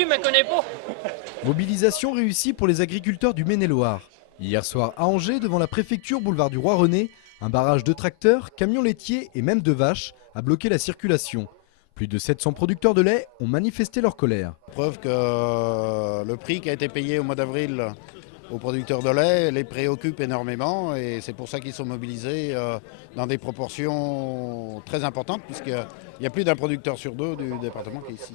tu me connais pas. Mobilisation réussie pour les agriculteurs du Maine-et-Loire. Hier soir à Angers, devant la préfecture boulevard du Roi-René, un barrage de tracteurs, camions laitiers et même de vaches a bloqué la circulation. Plus de 700 producteurs de lait ont manifesté leur colère. Preuve que le prix qui a été payé au mois d'avril aux producteurs de lait les préoccupe énormément et c'est pour ça qu'ils sont mobilisés dans des proportions très importantes puisqu'il y a plus d'un producteur sur deux du département qui est ici.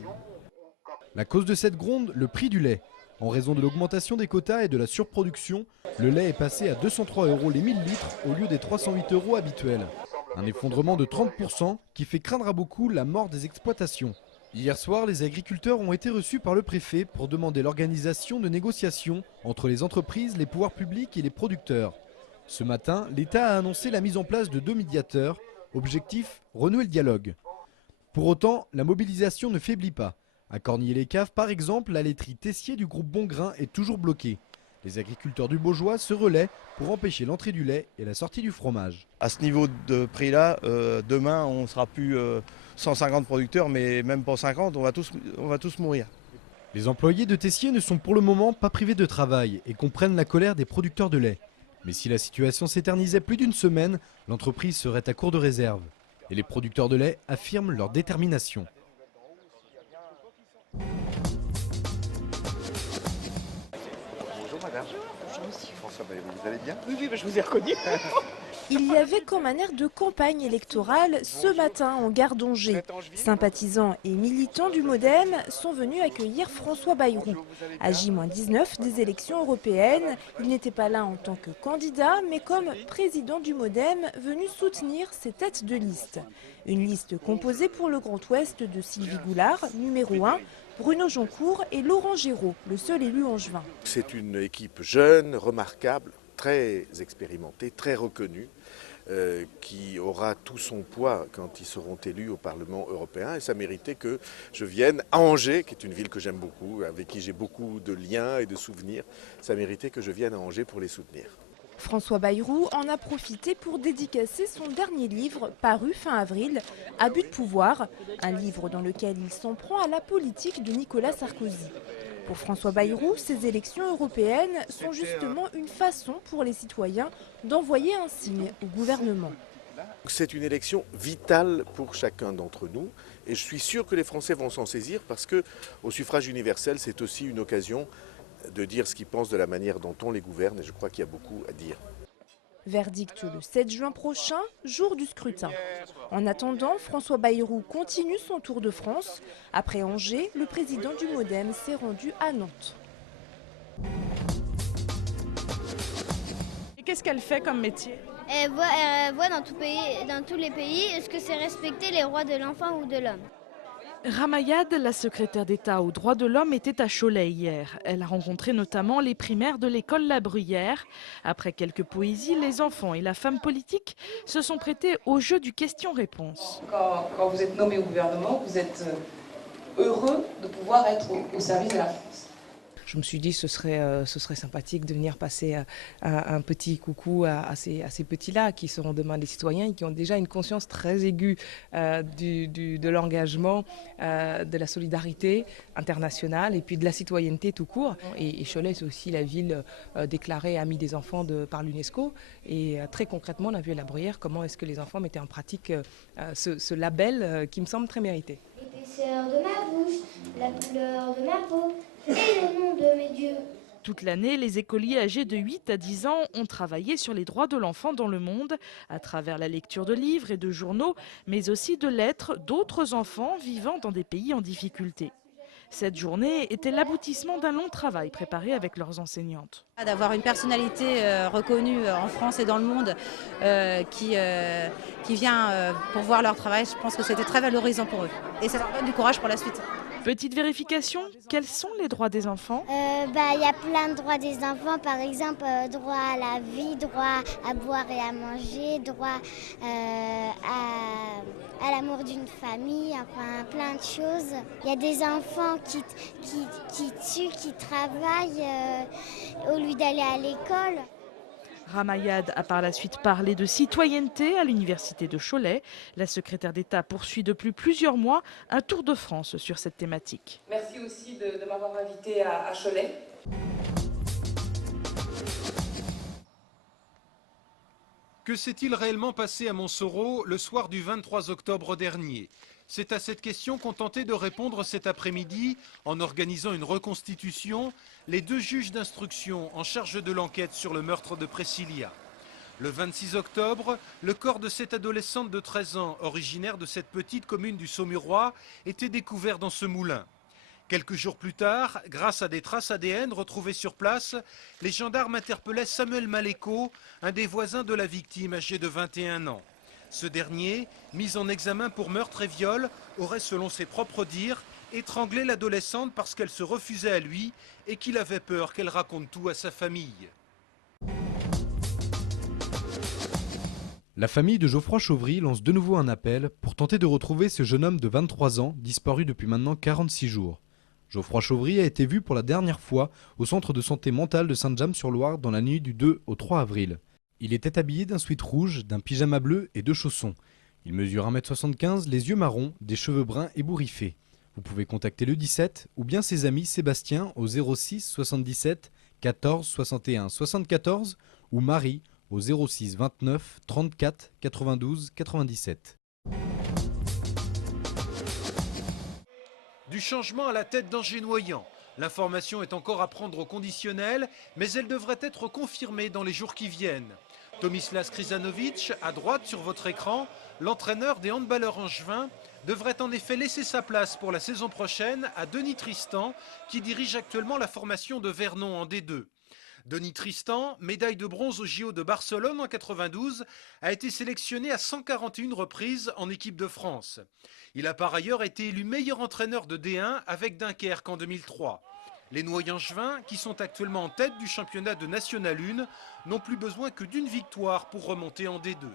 La cause de cette gronde, le prix du lait. En raison de l'augmentation des quotas et de la surproduction, le lait est passé à 203 € les 1000 litres au lieu des 308 € habituels. Un effondrement de 30% qui fait craindre à beaucoup la mort des exploitations. Hier soir, les agriculteurs ont été reçus par le préfet pour demander l'organisation de négociations entre les entreprises, les pouvoirs publics et les producteurs. Ce matin, l'État a annoncé la mise en place de 2 médiateurs. Objectif, renouer le dialogue. Pour autant, la mobilisation ne faiblit pas. À Cornillé-les-Caves, par exemple, la laiterie Tessier du groupe Bongrain est toujours bloquée. Les agriculteurs du Baugeois se relaient pour empêcher l'entrée du lait et la sortie du fromage. À ce niveau de prix-là, demain, on ne sera plus 150 producteurs, mais même pas 50, on va tous mourir. Les employés de Tessier ne sont pour le moment pas privés de travail et comprennent la colère des producteurs de lait. Mais si la situation s'éternisait plus d'une semaine, l'entreprise serait à court de réserve. Et les producteurs de lait affirment leur détermination. Bonjour madame. Bonjour monsieur. François Bayrou, vous allez bien? Oui, je vous ai reconnu. Il y avait comme un air de campagne électorale ce matin en gare d'Angers. Sympathisants et militants du MoDem sont venus accueillir François Bayrou. À J-19 des élections européennes, il n'était pas là en tant que candidat, mais comme président du MoDem venu soutenir ses têtes de liste. Une liste composée pour le Grand Ouest de Sylvie Goulard, numéro 1, Bruno Joncourt et Laurent Géraud, le seul élu angevin. C'est une équipe jeune, remarquable, très expérimentée, très reconnue, qui aura tout son poids quand ils seront élus au Parlement européen. Et ça méritait que je vienne à Angers, qui est une ville que j'aime beaucoup, avec qui j'ai beaucoup de liens et de souvenirs. Ça méritait que je vienne à Angers pour les soutenir. François Bayrou en a profité pour dédicacer son dernier livre, paru fin avril, Abus de pouvoir, un livre dans lequel il s'en prend à la politique de Nicolas Sarkozy. Pour François Bayrou, ces élections européennes sont justement une façon pour les citoyens d'envoyer un signe au gouvernement. C'est une élection vitale pour chacun d'entre nous et je suis sûr que les Français vont s'en saisir parce qu'au suffrage universel, c'est aussi une occasion de dire ce qu'ils pensent de la manière dont on les gouverne et je crois qu'il y a beaucoup à dire. Verdict le 7 juin prochain, jour du scrutin. En attendant, François Bayrou continue son tour de France. Après Angers, le président du MoDem s'est rendu à Nantes. Et qu'est-ce qu'elle fait comme métier? Elle voit dans tous les pays, est-ce que c'est respecter les droits de l'enfant ou de l'homme? Ramayad, la secrétaire d'État aux droits de l'homme, était à Cholet hier. Elle a rencontré notamment les primaires de l'école La Bruyère. Après quelques poésies, les enfants et la femme politique se sont prêtés au jeu du question-réponse. Quand vous êtes nommé au gouvernement, vous êtes heureux de pouvoir être au service de la France. Je me suis dit ce serait sympathique de venir passer un petit coucou à ces petits-là qui seront demain des citoyens et qui ont déjà une conscience très aiguë de l'engagement, de la solidarité internationale et puis de la citoyenneté tout court. Et Cholet, c'est aussi la ville déclarée amie des enfants par l'UNESCO. Et très concrètement, on a vu à La Bruyère comment est-ce que les enfants mettaient en pratique ce label qui me semble très mérité. L'épaisseur de ma bouche, la couleur de ma peau et le nom de mes dieux. Toute l'année, les écoliers âgés de 8 à 10 ans ont travaillé sur les droits de l'enfant dans le monde, à travers la lecture de livres et de journaux, mais aussi de lettres d'autres enfants vivant dans des pays en difficulté. Cette journée était l'aboutissement d'un long travail préparé avec leurs enseignantes. D'avoir une personnalité reconnue en France et dans le monde qui vient pour voir leur travail, je pense que c'était très valorisant pour eux. Et ça leur donne du courage pour la suite. Petite vérification, quels sont les droits des enfants? Il y a plein de droits des enfants, par exemple droit à la vie, droit à boire et à manger, droit à l'amour d'une famille, enfin plein de choses. Il y a des enfants qui tuent, qui travaillent au lieu d'aller à l'école. Ramayad a par la suite parlé de citoyenneté à l'université de Cholet. La secrétaire d'État poursuit depuis plusieurs mois un tour de France sur cette thématique. Merci aussi de m'avoir invité à Cholet. Que s'est-il réellement passé à Montsoreau le soir du 23 octobre dernier? C'est à cette question qu'ont tenté de répondre cet après-midi, en organisant une reconstitution, les deux juges d'instruction en charge de l'enquête sur le meurtre de Priscilla. Le 26 octobre, le corps de cette adolescente de 13 ans, originaire de cette petite commune du Saumurois, était découvert dans ce moulin. Quelques jours plus tard, grâce à des traces ADN retrouvées sur place, les gendarmes interpellaient Samuel Maléco, un des voisins de la victime âgé de 21 ans. Ce dernier, mis en examen pour meurtre et viol, aurait, selon ses propres dires, étranglé l'adolescente parce qu'elle se refusait à lui et qu'il avait peur qu'elle raconte tout à sa famille. La famille de Geoffroy Chauvry lance de nouveau un appel pour tenter de retrouver ce jeune homme de 23 ans, disparu depuis maintenant 46 jours. Geoffroy Chauvry a été vu pour la dernière fois au centre de santé mentale de Saint-James-sur-Loire dans la nuit du 2 au 3 avril. Il était habillé d'un sweat rouge, d'un pyjama bleu et de chaussons. Il mesure 1,75 m, les yeux marrons, des cheveux bruns ébouriffés. Vous pouvez contacter le 17 ou bien ses amis Sébastien au 06 77 14 61 74 ou Marie au 06 29 34 92 97. Du changement à la tête d'Angers-Noyant. L'information est encore à prendre au conditionnel, mais elle devrait être confirmée dans les jours qui viennent. Tomislas Krizanovic, à droite sur votre écran, l'entraîneur des handballeurs angevins, devrait en effet laisser sa place pour la saison prochaine à Denis Tristan, qui dirige actuellement la formation de Vernon en D2. Denis Tristan, médaille de bronze au JO de Barcelone en 92, a été sélectionné à 141 reprises en équipe de France. Il a par ailleurs été élu meilleur entraîneur de D1 avec Dunkerque en 2003. Les Noyangevins, qui sont actuellement en tête du championnat de National 1, n'ont plus besoin que d'une victoire pour remonter en D2.